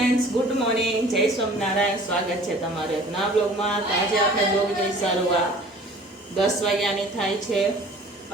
Friends good morning જય સ્વામિનારાયણ. સ્વાગત છે તમારે નવા બ્લોગમાં તો આજે આપણે બ્લોગની શરૂઆત દસ વાગ્યાની થાય છે.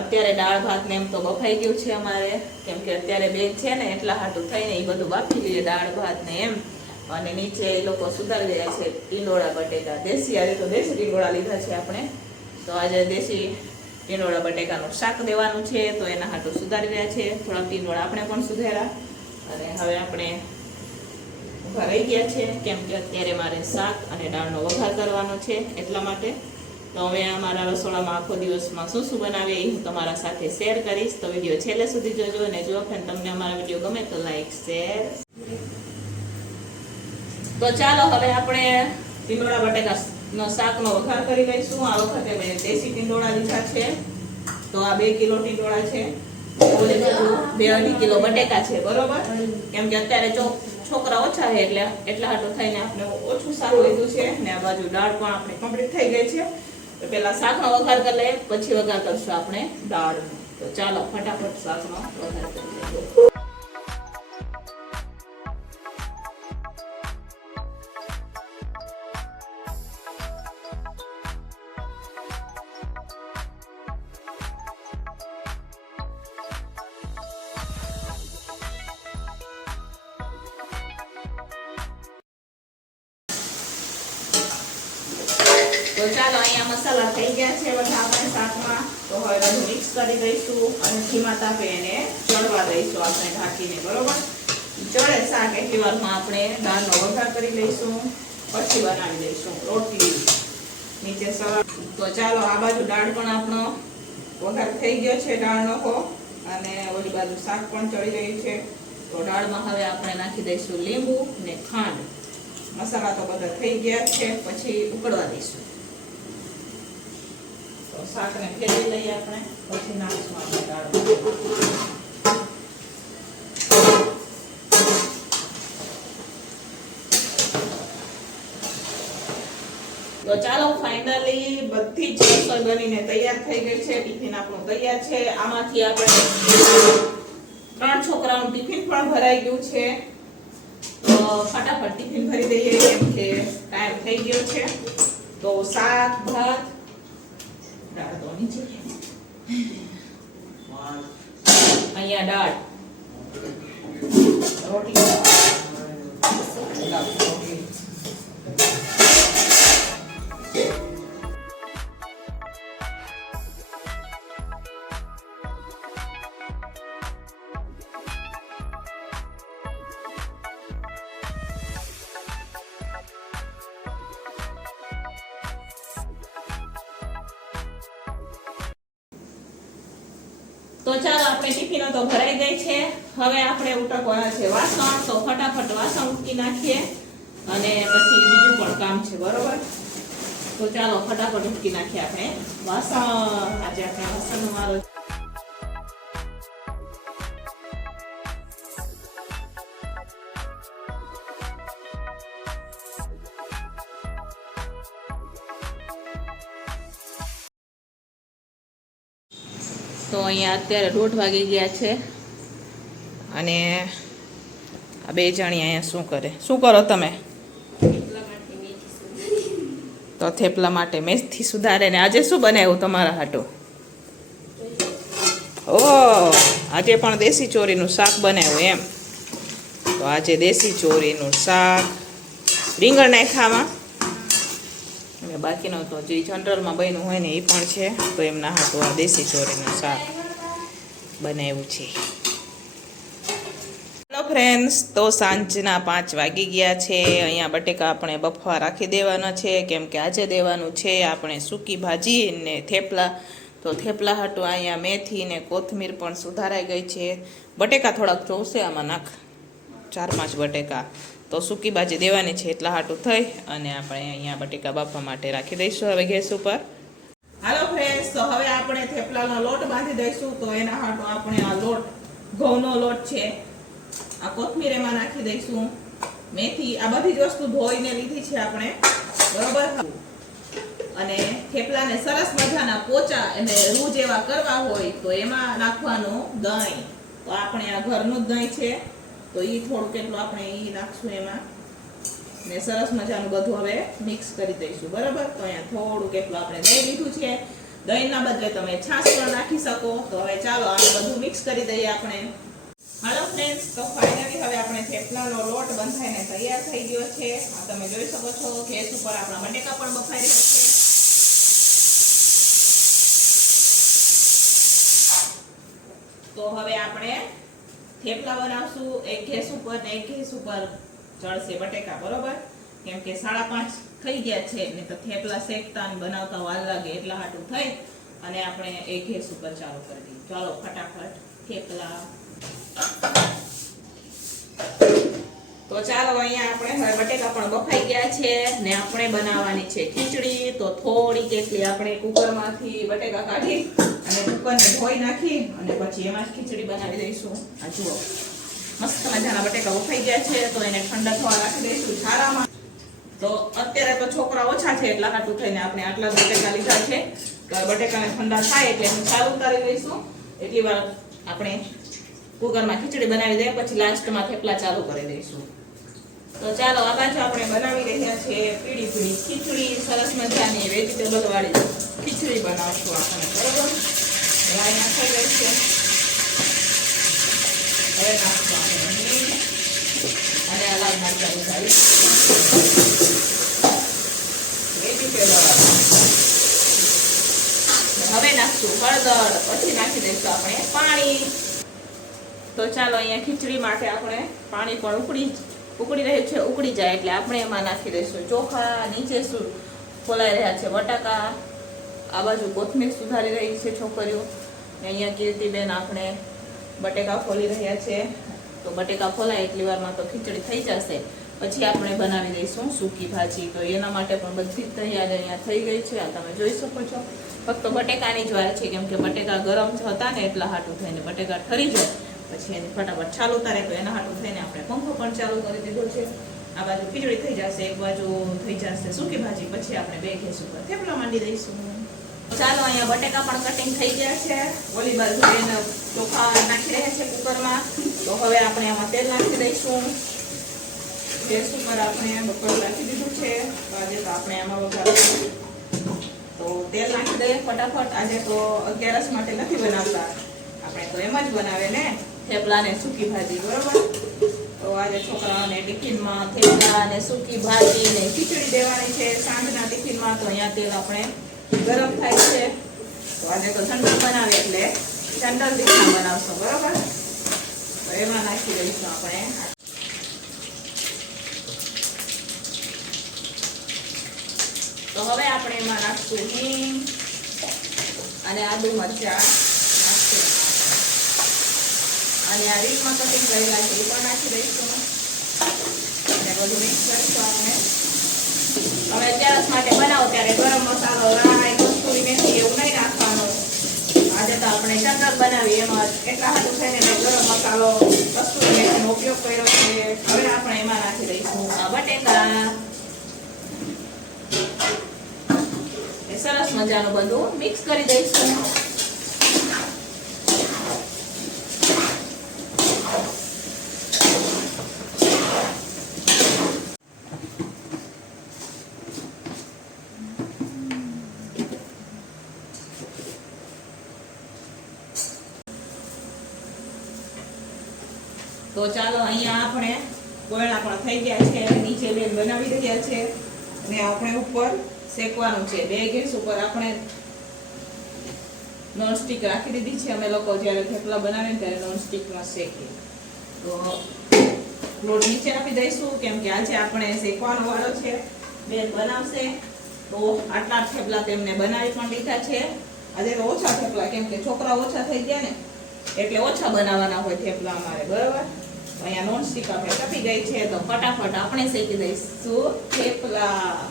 અત્યારે દાળ ભાતને એમ તો બફાઈ ગયું છે અમારે. કેમ કે અત્યારે બેન છે ને, એટલા હાટું થઈને એ બધું બાફી લઈએ દાળ ભાતને એમ. અને નીચે એ લોકો સુધારી રહ્યા છે ટીંડોળા બટેકા. દેશી આજે તો દેશી ટીંડોળા લીધા છે આપણે. તો આજે દેશી ટીંડોળા બટેકાનું શાક દેવાનું છે, તો એના હાટું સુધારી રહ્યા છે. થોડા ટીંડોળા આપણે પણ સુધાર્યા. અને હવે આપણે ઊભા રહી ગયા છે, કેમ કે અત્યારે મારે શાક અને દાળનો વઘાર કરવાનો છે એટલા માટે. તો હવે અમારા રસોડામાં આખો દિવસમાં શું શું બનાવીએ એ હું તમારા સાથે શેર કરીશ. તો વીડિયો છેલ્લે સુધી જોજો અને જો ફેન તમને અમારા વીડિયો ગમે તો લાઈક શેર તો ચાલો હવે આપણે ટીંડોળા બટેકાનો શાકનો વઘાર કરી લઈશું. આ વખતે મેં દેશી ટીંડોળા લીધા છે. તો આ બે કિલો ટીંડોળા છે. બે અઢી કિલો બટેકા છે, બરોબર? કેમ કે અત્યારે જો છોકરા ઓછા છે એટલે એટલા હાટું થઈને આપણે ઓછું શાક લીધું છે ને આ બાજુ દાળ પણ આપણે કમ્પ્લીટ થઈ ગઈ છે. તો પેલા શાકનો વઘાર કરી લઈએ, પછી વઘાર કરશું આપણે દાળનો. તો ચાલો, ફટાફટ શાકનો વઘાર કરી લઈએ. તો ચાલો અહીંયા મસાલા થઈ ગયા છે બધા આપણે શાકમાં. તો હવે બધું મિક્સ કરી દઈશું અને ધીમા તાપે એને ચડવા દઈશું આપણે ઢાંકીને, બરોબર? ચડે શાક એટલી વારમાં આપણે દાળનો વઘાર કરી લઈશું, પછી બનાવી દઈશું રોટલી. નીચે સવાર તો ચાલો આ બાજુ દાળ પણ આપણો વઘાર થઈ ગયો છે દાળનો હો. અને ઓલી બાજુ શાક પણ ચડી રહ્યું છે. તો દાળમાં હવે આપણે નાખી દઈશું લીંબુ ને ખાંડ. મસાલા તો બધા થઈ ગયા છે, પછી ઉકળવા દઈશું. શાકને ફેરવી લઈએ આપણે, પછી નાખીશું આપણે દાળ. તો ચાલો ફાઇનલી બધી જ રસોઈ બનીને તૈયાર થઈ ગઈ છે, ટિફિન આપણું તૈયાર છે. આમાંથી આપણે ત્રણ છોકરાનું ટિફિન પણ ભરાઈ ગયું છે. ફટાફટ ટિફિન ભરી દઈએ, કેમ કે ટાઈમ થઈ ગયો છે. તો શાક, ભાત દાળ તો નીચે. અહીંયા દાળ રોટી રોટલી તો ચાલો આપણે ટિફિનો તો ભરાઈ ગઈ છે. હવે આપણે ઉટકવાના છે વાસણ, તો ફટાફટ વાસણ ઉટકી નાખીએ અને પછી બીજું પણ કામ છે, બરોબર? તો ચાલો ફટાફટ ઉટકી નાખીએ આપણે. વાસણ, આજે આપણે વાસણનો મારો તો અહીંયા અત્યારે દોઢ વાગી ગયા છે. અને આ બે જણી અહીંયા શું કરે? શું કરો તમે? તો થેપલા માટે મેથી સુધારે ને આજે શું બનાવ્યું તમારા હાટું? ઓ, આજે પણ દેશી ચોરીનું શાક બનાવ્યું એમ. તો આજે દેશી ચોરીનું શાક રીંગણ નાખામાં અને બાકીનો તો જે જનરલમાં બન્યું હોય ને એ પણ છે, તો એમના હાથો આ દેશી ચોરીનું શાક બનાવ્યું છે. ફ્રેન્ડ્સ તો સાંજના પાંચ વાગી ગયા છે. અહીંયા બટેકા આપણે બફવા રાખી દેવાના છે, કેમ કે આજે દેવાનું છે. આપણે સૂકી ભાજી ને થેપલા, તો થેપલા હાટું અહીંયા મેથી ને કોથમીર પણ સુધારાઈ ગઈ છે. બટેકા થોડાક જોશે આમાં નાખ. ચાર પાંચ બટેકા. તો સૂકી બાજી દેવાની છે એટલા હાટું થઈ અને આપણે અહીંયા બટેકા બાફવા માટે રાખી દઈશું હવે ગેસ ઉપર. હાલો ફ્રેન્ડ્સ તો હવે આપણે થેપલાનો લોટ બાંધી દઈશું. તો એના હાટું આપણે આ લોટ, ઘઉંનો લોટ છે, આ કોથમીર એમાં નાખી દઈશું. મેથી, આ બધી જ વસ્તુ ધોઈને લીધી છે આપણે. બરોબર? અને થેપલાને સરસ મજાના પોચા અને રૂ જેવા કરવા હોય તો એમાં નાખવાનું દહીં. તો આપણે આ ઘરનું જ દહીં છે. તો એ થોડુંક એટલું આપણે એ નાખશું એમાં. ને સરસ મજાનું બધું હવે મિક્સ કરી દઈશું, બરાબર? તો અહીંયા થોડુંક એટલું આપણે દહીં લીધું છે. દહીંના બદલે તમે છાશ પણ નાખી શકો. તો હવે ચાલો આને બધું મિક્સ કરી દઈએ આપણે. હાલો ફ્રેન્ડ્સ તો ફાઇનલી હવે આપણે થેપલાનો લોટ બંધાઈને તૈયાર થઈ ગયો છે. આ તમે જોઈ શકો છો, ગેસ ઉપર આપણા બટેકા પણ બફાઈ રહ્યા છે. તો હવે આપણે થેપલા બનાવશું, એક ગેસ ઉપર ને એક ગેસ ઉપર ચડશે બટેકા, બરોબર? કેમ કે સાડા પાંચ થઈ ગયા છે ને તો થેપલા શેકતા અને બનાવતા વાર લાગે, એટલા હાટું થઈ અને આપણે એક ગેસ ઉપર ચાલુ કરી દઈએ. ચાલો, ફટાફટ થેપલા. તો ચાલો, અહીંયા આપણે હવે બટેકા પણ બફાઈ ગયા છે ને આપણે બનાવવાની છે ખીચડી. તો થોડીક એટલી આપણે કુકરમાંથી બટેકા કાઢી અને કુકરને ધોઈ નાખી અને પછી એમાં જ ખીચડી બનાવી દઈશું. આ જુઓ. મસ્ત મજાના બટેકા ઉફાઈ ગયા છે, તો એને ઠંડા થવા રાખી દઈશું છારામાં તો અત્યારે તો છોકરા ઓછા છે, એટલા હાટું થઈને આપણે આટલા બટેકા લીધા છે. તો બટેકાને ઠંડા થાય એટલે હું ચાલુ ઉતારી દઈશું. એટલી વાર આપણે કુકરમાં ખીચડી બનાવી દઈએ, પછી લાસ્ટમાં થેપલા ચાલુ કરી દઈશું. તો ચાલો, આ બાજુ આપણે બનાવી રહ્યા છીએ પીળી પીળી ખીચડી, સરસ મજાની વેજીટેબલ વાળી ખીચડી બનાવશું આપણે, બરોબર? રાઈ નાખાઈ ગઈ હવે નાખશું આપણે અને અલગ લાલ મરચાંની હવે નાખશું હળદર, પછી નાખી દઈશું આપણે પાણી. તો ચાલો, અહીંયા ખીચડી માટે આપણે પાણી પણ ઉકળી ઉકળી રહ્યું છે, ઉકળી જાય એટલે આપણે એમાં નાખી દઈશું. ચોખા નીચે શું ફોલાઈ રહ્યા છે, બટાકા, આ બાજુ કોથમીર સુધારી રહી છે છોકરીઓ. અહીંયા કીર્તિબેન આપણે બટેકા ફોલી રહ્યા છે. તો બટેકા ફોલાય એટલી વારમાં તો ખીચડી થઈ જશે. પછી આપણે બનાવી દઈશું સૂકી ભાજી. તો એના માટે પણ બધી જ તૈયારી અહીંયા થઈ ગઈ છે. આ તમે જોઈ શકો છો. ફક્ત બટેકાની જ વાર છે, કેમ કે બટેકા ગરમ હતા ને એટલા હાટું થઈને બટેકા ઠરી જાય. પછી એની ફટાફટ ચાલુ તારે તો એના હાટું થઈને આપણે પંખો પણ ચાલુ કરી દીધો છે. આ બાજુ ખીચડી થઈ જશે, એક બાજુ થઈ જશે સૂકી ભાજી, પછી આપણે બે ગેસ ઉપર થેપલા માંડી દઈશું ચાલો, અહીંયા બટેકા પણ કટિંગ થઈ ગયા છે. ઓલી બાજુ એને ચોખા નાખી રહ્યા છે કુકરમાં. તો હવે આપણે આમાં તેલ નાખી દઈશું. ગેસ ઉપર આપણે બપોર નાખી દીધું છે. તો આજે તો આપણે આમાં વધારે તો તેલ નાખી દઈએ ફટાફટ. આજે તો અગિયારસ માટે નથી બનાવતા. આપણે તો એમ જ બનાવે ને. આપણે એમાં નાખી દઈશું આપણે. તો હવે આપણે એમાં નાખશું હિંગ અને આદુ મરચાં. અને આ રીતમાં કટિંગ કરેલા છે, એ પણ નાખી દઈશું અને બધું મિક્સ કરીશું આપણે. હવે અગિયારસ માટે બનાવો ત્યારે ગરમ મસાલો, રાઈ, કસ્તુરી મેથી એવું નહીં નાખવાનું. આજે તો આપણે ચંદ્રક બનાવી એમાં એટલા હાથું થઈને મેં ગરમ મસાલો, કસ્તુરી મેથીનો ઉપયોગ કર્યો છે, હવે આપણે એમાં નાખી દઈશું બટેકા. સરસ મજાનું બધું મિક્સ કરી દઈશું. તો ચાલો અહીંયા આપણે ગોળા પણ થઈ ગયા છે, નીચે બેન બનાવી રહ્યા છે અને આપણે ઉપર શેકવાનું છે. બે ગેસ ઉપર આપણે નોનસ્ટિક રાખી દીધી છે. અમે લોકો જ્યારે થેપલા બનાવીએ ત્યારે નોનસ્ટિકમાં શેકીએ. તો લોટ નીચે આપી દઈશું, કેમ કે આજે આપણે શેકવાનો વાળો છે. બેન બનાવશે. તો આટલા થેપલા તેમને બનાવી પણ લીધા છે. આજે ઓછા થેપલા, કેમ કે છોકરા ઓછા થઈ ગયા ને. એટલે ઓછા બનાવવાના હોય થેપલા અમારે, બરોબર? તો અહીંયા નોન સ્ટિક આપણે કપી ગઈ છે તો ફટાફટ આપણે શેકી દઈશું થેપલા.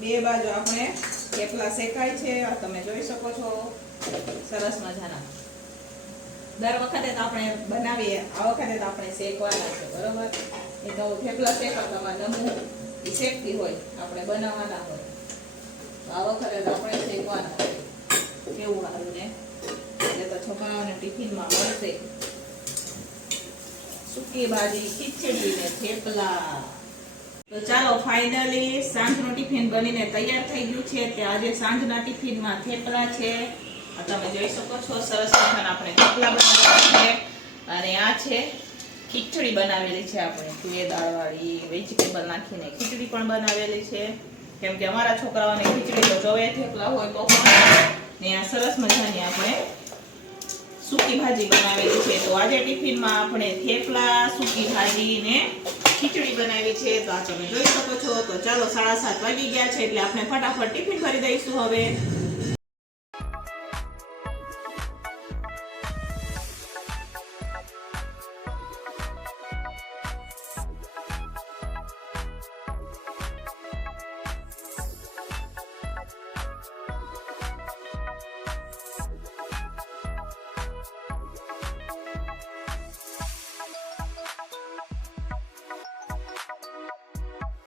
બે બાજુ આપણે થેપલા શેકાય છે તમે જોઈ શકો છો. સરસ મજાના. દર વખતે તો આપણે બનાવીએ, આ વખતે તો આપણે શેકવાના છે, બરોબર? એ તો થેપલા શેકવા તમારે નમવું એ શેકતી હોય. આપણે બનાવવાના હોય. તો આ વખતે આપણે શેકવાના હોય. કેવું સારું ને? એટલે તો છોકરાઓને ટિફિનમાં મળશે. સૂકી ભાજી, ખીચડી ને થેપલા. તો ચાલો ફાઇનલી સાંજનું ટિફિન બનીને તૈયાર થઈ ગયું છે કે આજે સાંજના ટિફિનમાં થેપલા છે. તમે જોઈ શકો છો, સરસ મજાના આપણે થેપલા બનાવવા છે. અને આ છે ખીચડી બનાવેલી છે આપણે. તુએ દાળવાળી વેજીટેબલ નાખીને ખીચડી પણ બનાવેલી છે. કેમ કે અમારા છોકરાઓને ખીચડી તો જોવે થેપલા હોય તો ને આ સરસ મજાની આપણે સૂકી ભાજી બનાવેલી છે. તો આજે ટિફિનમાં આપણે થેપલા, સૂકી ભાજી ને ખીચડી બનાવી છે. તો આ તમે જોઈ શકો છો. તો ચાલો સાડા સાત વાગી ગયા છે એટલે આપણે ફટાફટ ટિફિન ભરી દઈશું હવે.